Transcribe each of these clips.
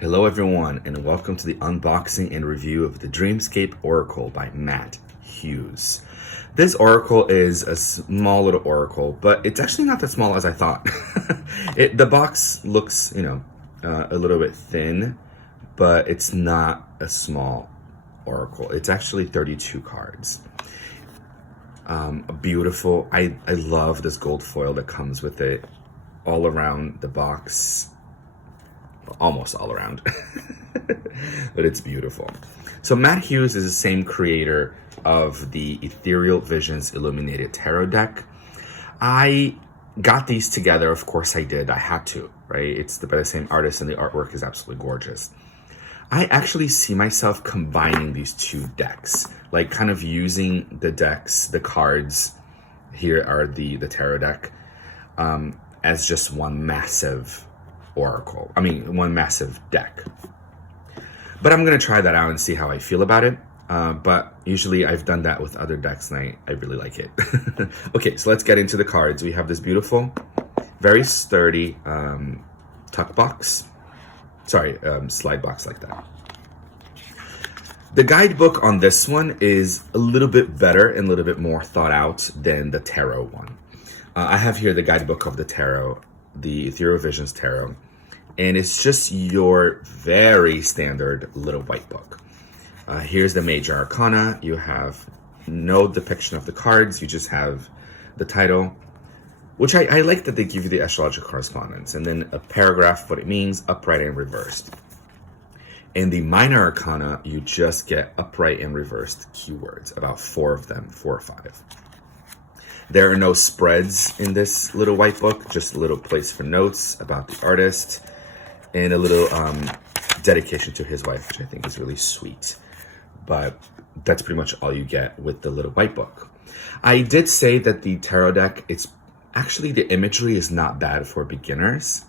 Hello everyone, and welcome to the unboxing and review of the Dreamscape Oracle by Matt Hughes. This oracle is a small little oracle, but it's actually not that small as I thought. The box looks, a little bit thin, but it's not a small oracle. It's actually 32 cards. Beautiful. I love this gold foil that comes with it all around the box. Almost all around. But it's beautiful. So Matt Hughes is the same creator of the Ethereal Visions Illuminated Tarot deck. I got these together, of course I did. I had to, right? It's by the same artist and the artwork is absolutely gorgeous. I actually see myself combining these two decks, like kind of using the decks, the cards, here are the tarot deck, as just one massive oracle. One massive deck. But I'm going to try that out and see how I feel about it. But usually I've done that with other decks and I really like it. Okay, so let's get into the cards. We have this beautiful, very sturdy tuck box. Sorry, slide box like that. The guidebook on this one is a little bit better and a little bit more thought out than the tarot one. I have here the guidebook of the tarot, the Ethereal Visions Tarot, and it's just your very standard little white book. Here's the major arcana. You have no depiction of the cards, you just have the title, which I like that they give you the astrological correspondence, and then a paragraph of what it means, upright and reversed. In the minor arcana, you just get upright and reversed keywords, about 4 of them, 4 or 5. There are no spreads in this little white book, just a little place for notes about the artist and a little dedication to his wife, which I think is really sweet. But that's pretty much all you get with the little white book. I did say that the tarot deck, it's actually, the imagery is not bad for beginners.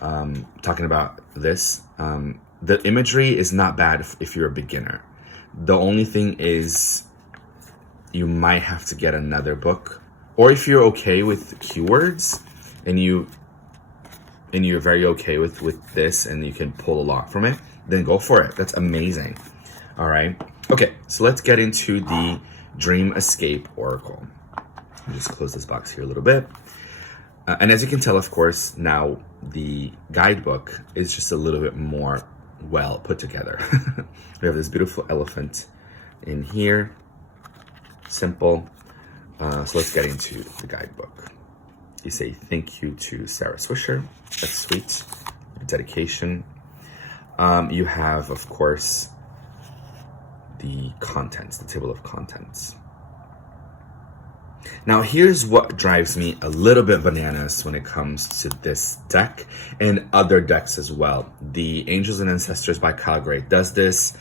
Talking about this, the imagery is not bad if you're a beginner. The only thing is you might have to get another book, or if you're okay with keywords and you're very okay with this and you can pull a lot from it, then go for it. That's amazing. All right. Okay, so let's get into the Dreamscape Oracle. I'll just close this box here a little bit. And as you can tell, of course, now the guidebook is just a little bit more well put together. We have this beautiful elephant in here. Simple. So let's get into the guidebook. You say thank you to Sarah Swisher. That's sweet. Dedication. You have, of course, the contents, the table of contents. Now, here's what drives me a little bit bananas when it comes to this deck and other decks as well. The Angels and Ancestors by Kyle Gray does this,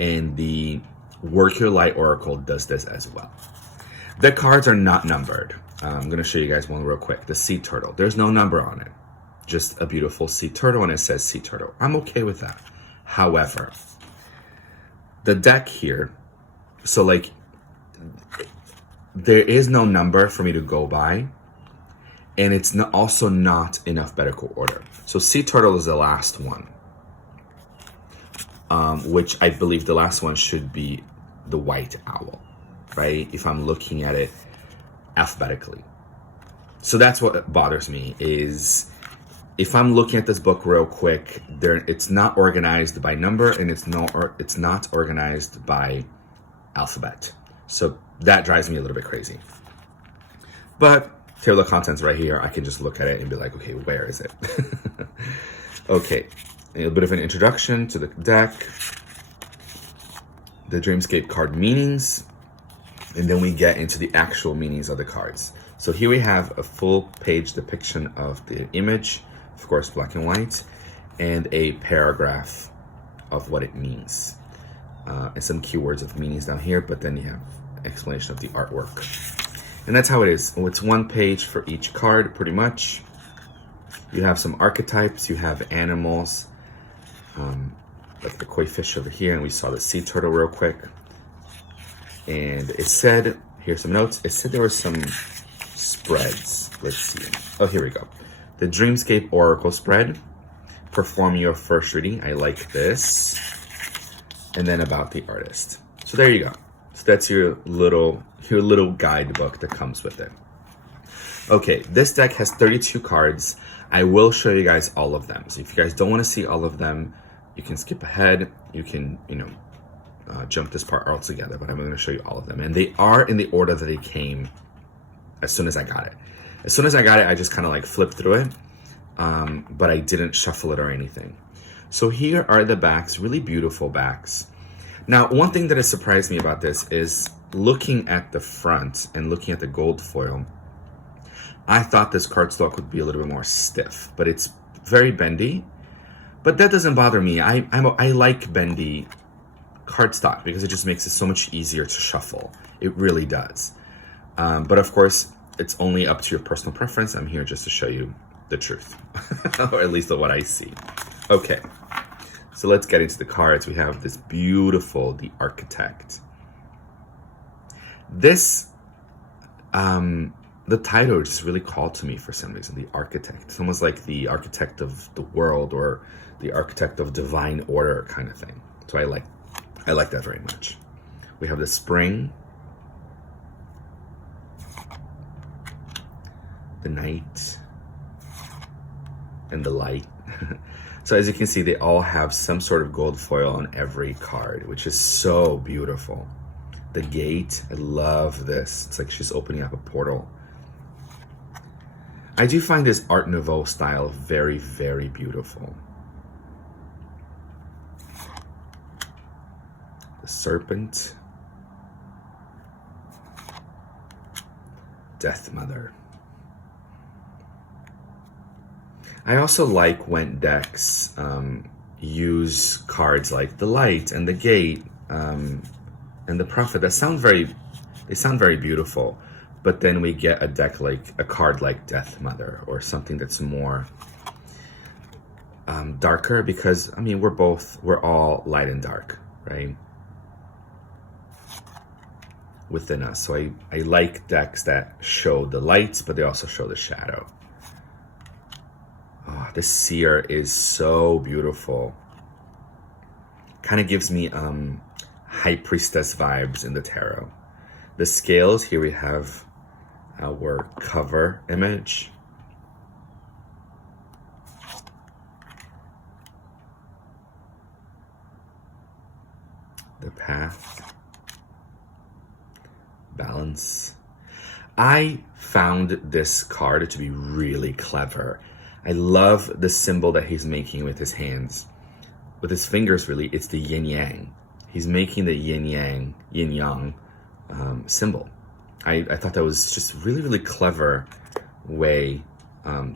and the Work Your Light Oracle does this as well. The cards are not numbered. I'm going to show you guys one real quick. The sea turtle. There's no number on it. Just a beautiful sea turtle, and it says sea turtle. I'm okay with that. However, the deck here, so like, there is no number for me to go by, and it's also not in alphabetical order. So sea turtle is the last one, which I believe the last one should be the white owl, right? If I'm looking at it alphabetically. So that's what bothers me, is if I'm looking at this book real quick, it's not organized by number, and it's not organized by alphabet. So that drives me a little bit crazy. But table of contents right here, I can just look at it and be like, okay, where is it? Okay, a bit of an introduction to the deck, the Dreamscape card meanings, and then we get into the actual meanings of the cards. So here we have a full page depiction of the image, of course, black and white, and a paragraph of what it means. And some keywords of meanings down here, but then you have explanation of the artwork. And that's how it is. It's one page for each card, pretty much. You have some archetypes, you have animals, like the koi fish over here, and we saw the sea turtle real quick. And it said, here's some notes, it said there were some spreads. Let's see. Oh, here we go. The Dreamscape Oracle spread, perform your first reading, I like this. And then about the artist. So there you go. So that's your little guidebook that comes with it. Okay, this deck has 32 cards. I will show you guys all of them. So if you guys don't want to see all of them, you can skip ahead. You can, jump this part altogether, but I'm going to show you all of them. And they are in the order that they came as soon as I got it. As soon as I got it, I just kind of like flipped through it, but I didn't shuffle it or anything. So here are the backs, really beautiful backs. Now, one thing that has surprised me about this is looking at the front and looking at the gold foil. I thought this cardstock would be a little bit more stiff, but it's very bendy. But that doesn't bother me. I like bendy cardstock because it just makes it so much easier to shuffle. It really does. But of course, it's only up to your personal preference. I'm here just to show you the truth, or at least what I see. Okay, so let's get into the cards. We have this beautiful, the Architect. This, the title just really called to me for some reason, the Architect. It's almost like the architect of the world or the architect of divine order kind of thing. So I like that very much. We have the Spring, the Night, and the Light. So as you can see, they all have some sort of gold foil on every card, which is so beautiful. The Gate, I love this. It's like she's opening up a portal. I do find this Art Nouveau style very, very beautiful. The Serpent. Death Mother. I also like when decks use cards like the Light and the Gate and the Prophet. They sound very beautiful, but then we get a card like Death Mother or something that's more darker, because I mean we're all light and dark, right? Within us. So I like decks that show the lights, but they also show the shadow. Oh, this Seer is so beautiful. Kind of gives me High Priestess vibes in the tarot. The scales, here we have our cover image. The Path. Balance. I found this card to be really clever. I love the symbol that he's making with his hands. With his fingers, really, it's the yin-yang. He's making the yin-yang, yin-yang symbol. I thought that was just really, really clever way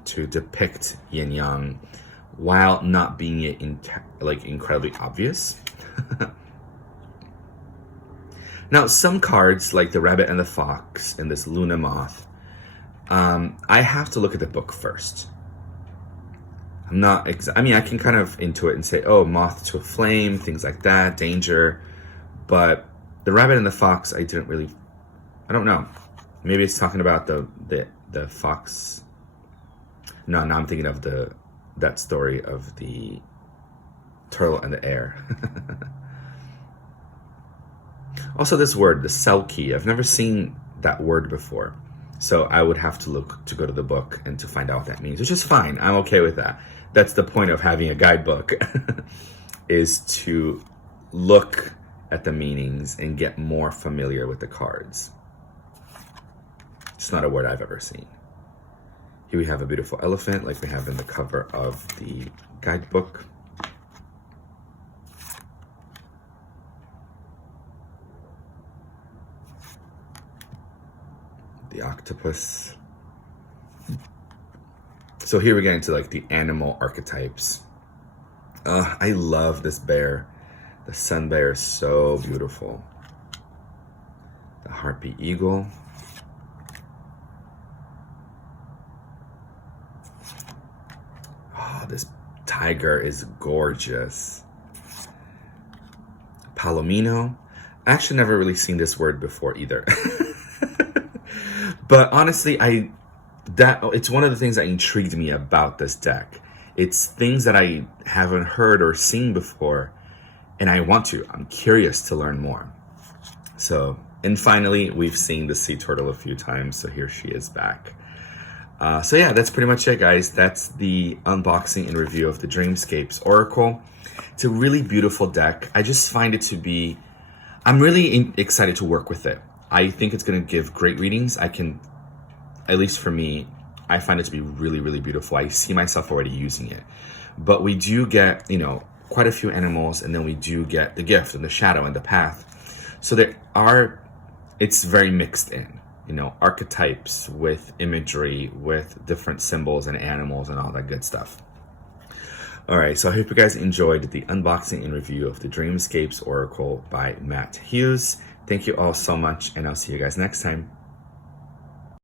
to depict yin-yang while not being incredibly obvious. Now, some cards, like the Rabbit and the Fox and this Luna Moth, I have to look at the book first. I'm not, I mean, I can kind of intuit and say, oh, moth to a flame, things like that, danger. But the Rabbit and the Fox, I don't know. Maybe it's talking about the fox. No, I'm thinking of that story of the turtle and the air. Also, this word, the Selkie, I've never seen that word before. So I would have to go to the book and to find out what that means, which is fine. I'm okay with that. That's the point of having a guidebook, is to look at the meanings and get more familiar with the cards. It's not a word I've ever seen. Here we have a beautiful elephant like we have in the cover of the guidebook. The octopus. So here we get into like the animal archetypes. I love this bear. The sun bear is so beautiful. The harpy eagle. Oh, this tiger is gorgeous. Palomino. I actually never really seen this word before either. But honestly, it's one of the things that intrigued me about this deck It's things that I haven't heard or seen before, and I'm curious to learn more. So, and finally, we've seen the sea turtle a few times, so here she is back. So yeah, that's pretty much it, guys. That's the unboxing and review of the Dreamscapes Oracle. It's a really beautiful deck. I just find it to be, I'm really excited to work with it. I think it's going to give great readings. At least for me, I find it to be really, really beautiful. I see myself already using it. But we do get, quite a few animals, and then we do get the gift and the shadow and the path. So it's very mixed in. Archetypes with imagery, with different symbols and animals and all that good stuff. All right, so I hope you guys enjoyed the unboxing and review of the Dreamscapes Oracle by Matt Hughes. Thank you all so much, and I'll see you guys next time.